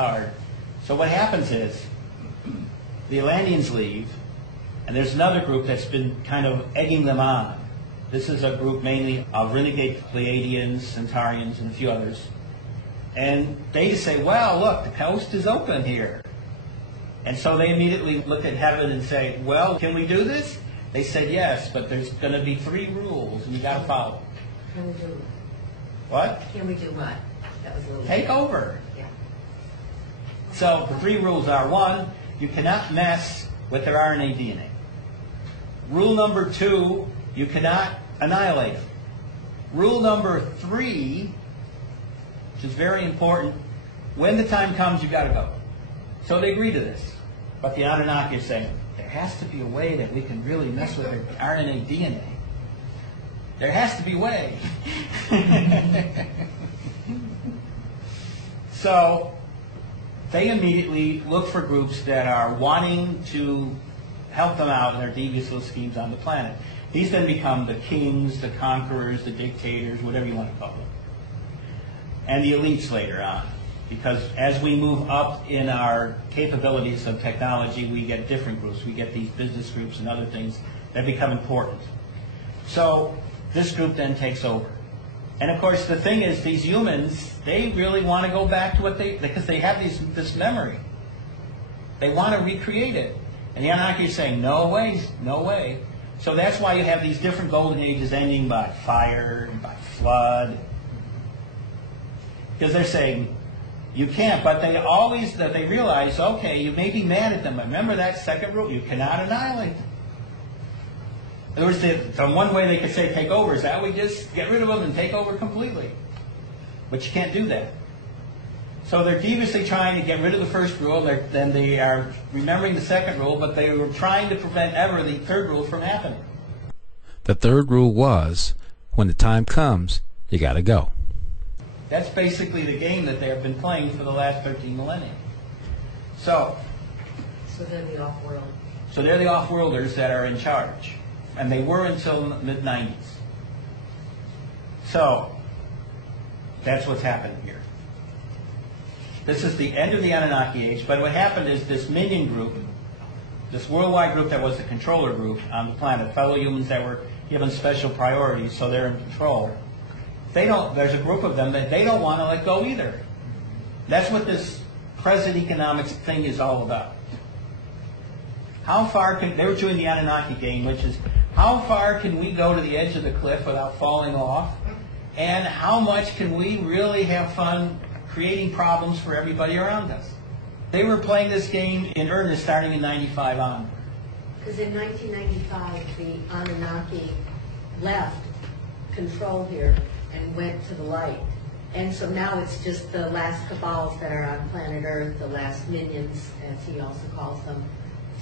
hard. So what happens is the Atlanteans leave, and there's another group that's been kind of egging them on. This is a group mainly of renegade Pleiadians, Centaurians, and a few others. And they say, well, look, the coast is open here. And so they immediately look at heaven and say, well, can we do this? They said yes, but there's going to be 3 rules, and you got to follow. Can we do What? Can we do what? That was a little Take over. Yeah. So the 3 rules are: 1, you cannot mess with their RNA DNA. Rule number 2, you cannot annihilate them. Rule number 3, which is very important, when the time comes, you got to go. So they agree to this. But the Anunnaki are saying, there has to be a way that we can really mess with their RNA DNA. There has to be a way. So they immediately look for groups that are wanting to help them out in their devious little schemes on the planet. These then become the kings, the conquerors, the dictators, whatever you want to call them. And the elites later on. Because as we move up in our capabilities of technology, we get different groups. We get these business groups and other things that become important. So this group then takes over. And of course, the thing is, these humans, they really want to go back to what because they have this memory. They want to recreate it. And the Anunnaki is saying, no way, no way. So that's why you have these different golden ages ending by fire, by flood. Because they're saying, you can't, but they realize, okay, you may be mad at them, but remember that second rule, you cannot annihilate them. In other words, the one way they could say take over is that we just get rid of them and take over completely. But you can't do that. So they're deviously trying to get rid of the first rule, then they are remembering the second rule, but they were trying to prevent ever the third rule from happening. The third rule was, when the time comes, you got to go. That's basically the game that they have been playing for the last 13 millennia. So they're the off-world. So they're the off-worlders that are in charge. And they were until mid-90s. So that's what's happening here. This is the end of the Anunnaki age, but what happened is this minion group, this worldwide group that was the controller group on the planet, fellow humans that were given special priorities, so they're in control. There's a group of them that they don't want to let go either. That's what this present economics thing is all about. How far they were doing the Anunnaki game, which is, how far can we go to the edge of the cliff without falling off? And how much can we really have fun creating problems for everybody around us? They were playing this game in earnest starting in 95 on. Because in 1995, the Anunnaki left control here and went to the light. And so now it's just the last cabals that are on planet Earth, the last minions, as he also calls them.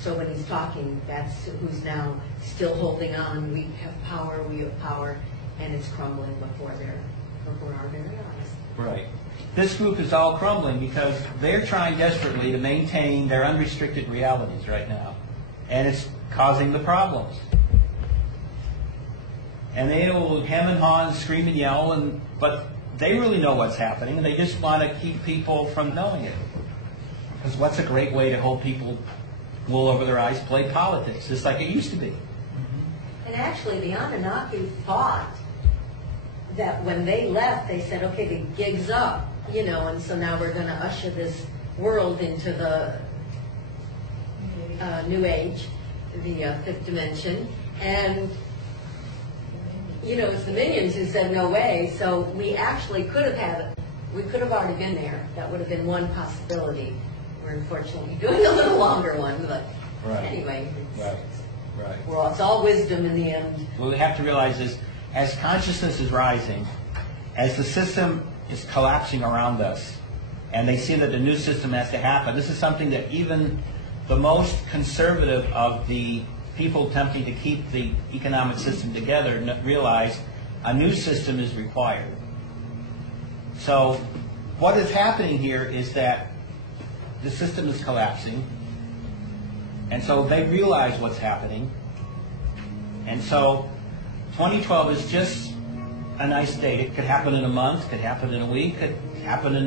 So when he's talking, that's who's now still holding on. We have power, and it's crumbling before our very eyes. Right. This group is all crumbling because they're trying desperately to maintain their unrestricted realities right now. And it's causing the problems. And they will hem and haw and scream and yell, but they really know what's happening, and they just want to keep people from knowing it. Because what's a great way to hold people wool over their eyes? Play politics, just like it used to be. And actually, the Anunnaki thought that when they left, they said, okay, the gig's up, and so now we're going to usher this world into the new age, the fifth dimension. And it's the minions who said no way, so we actually could have already been there. That would have been one possibility. We're unfortunately doing a little longer one, but anyway. Right. Well, it's all wisdom in the end. What we have to realize is, as consciousness is rising, as the system is collapsing around us, and they see that the new system has to happen, this is something that even the most conservative of the people attempting to keep the economic system together realize a new system is required. So what is happening here is that the system is collapsing, and so they realize what's happening, and so 2012 is just a nice date. It could happen in a month, could happen in a week, could happen in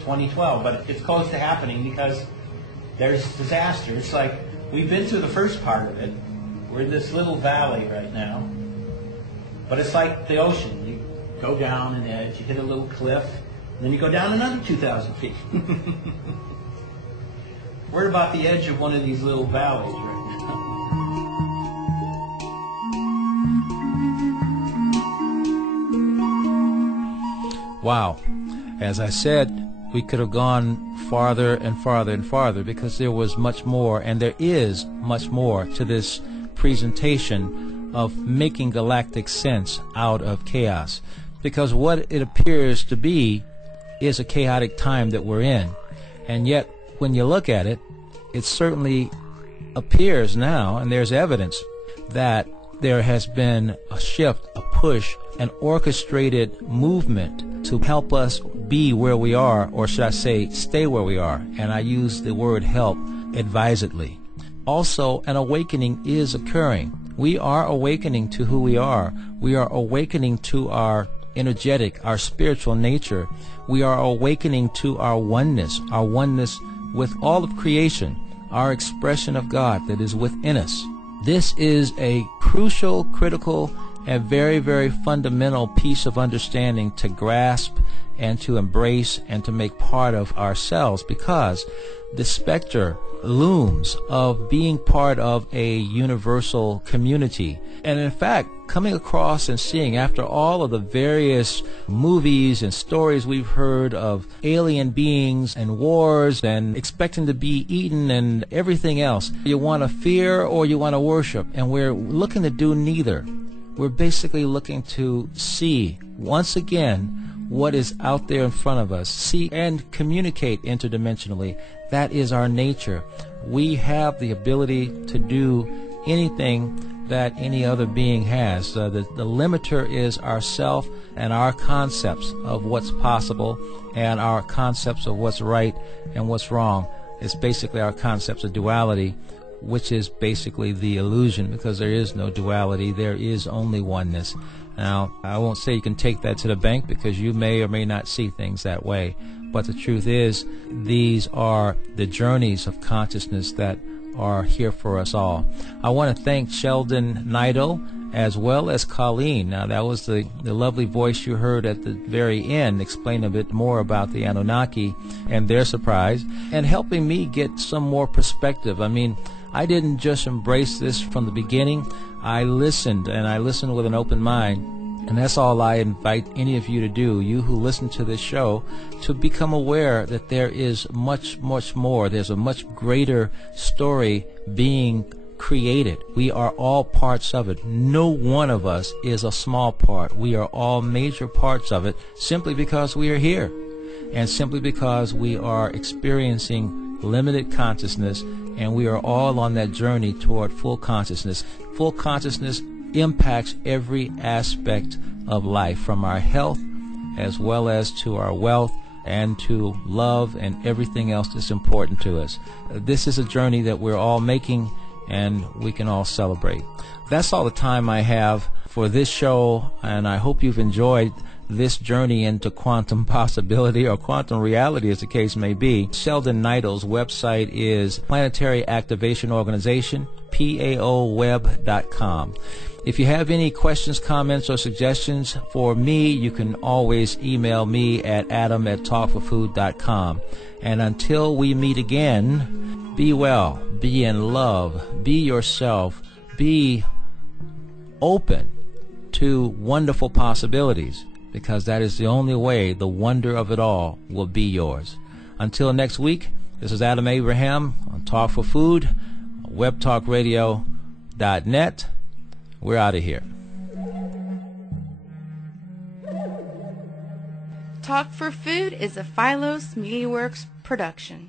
2012, but it's close to happening because there's disaster. It's like we've been through the first part of it. We're in this little valley right now, but it's like the ocean. You go down an edge, you hit a little cliff, and then you go down another 2,000 feet. We're about the edge of one of these little valleys right now. Wow. As I said, we could have gone farther and farther and farther because there was much more, and there is much more to this presentation of making galactic sense out of chaos. Because what it appears to be is a chaotic time that we're in. And yet, when you look at it, it certainly appears now, and there's evidence, that there has been a shift, a push, an orchestrated movement to help us be where we are, or should I say, stay where we are. And I use the word help advisedly. Also, an awakening is occurring. We are awakening to who we are. We are awakening to our energetic, our spiritual nature. We are awakening to our oneness with all of creation, our expression of God that is within us. This is a crucial, critical, and very, very fundamental piece of understanding to grasp and to embrace and to make part of ourselves, because the specter looms of being part of a universal community. And in fact, coming across and seeing, after all of the various movies and stories we've heard of alien beings and wars and expecting to be eaten and everything else, you want to fear or you want to worship, and we're looking to do neither. We're basically looking to see, once again, what is out there in front of us, see and communicate interdimensionally. That is our nature. We have the ability to do anything that any other being has. The limiter is ourself and our concepts of what's possible and our concepts of what's right and what's wrong. It's basically our concepts of duality, which is basically the illusion, because there is no duality. There is only oneness. Now, I won't say you can take that to the bank, because you may or may not see things that way. But the truth is, these are the journeys of consciousness that are here for us all. I want to thank Sheldan Nidle as well as Colleen. Now, that was the lovely voice you heard at the very end explain a bit more about the Anunnaki and their surprise, and helping me get some more perspective. I mean, I didn't just embrace this from the beginning. I listened, and I listened with an open mind. And that's all I invite any of you to do, you who listen to this show, to become aware that there is much, much more. There's a much greater story being created. We are all parts of it. No one of us is a small part. We are all major parts of it, simply because we are here, and simply because we are experiencing limited consciousness, and we are all on that journey toward full consciousness. Full consciousness impacts every aspect of life, from our health as well as to our wealth and to love and everything else that's important to us. This is a journey that we're all making, and we can all celebrate. That's all the time I have for this show, and I hope you've enjoyed this journey into quantum possibility, or quantum reality as the case may be. Sheldan Nidle's website is Planetary Activation Organization, PAOweb.com. If you have any questions, comments, or suggestions for me, you can always email me at adam@talkforfood.com. And until we meet again, be well, be in love, be yourself, be open to wonderful possibilities, because that is the only way the wonder of it all will be yours. Until next week, this is Adam Abraham on Talk for Food, webtalkradio.net. We're out of here. Talk for Food is a Philos MediaWorks production.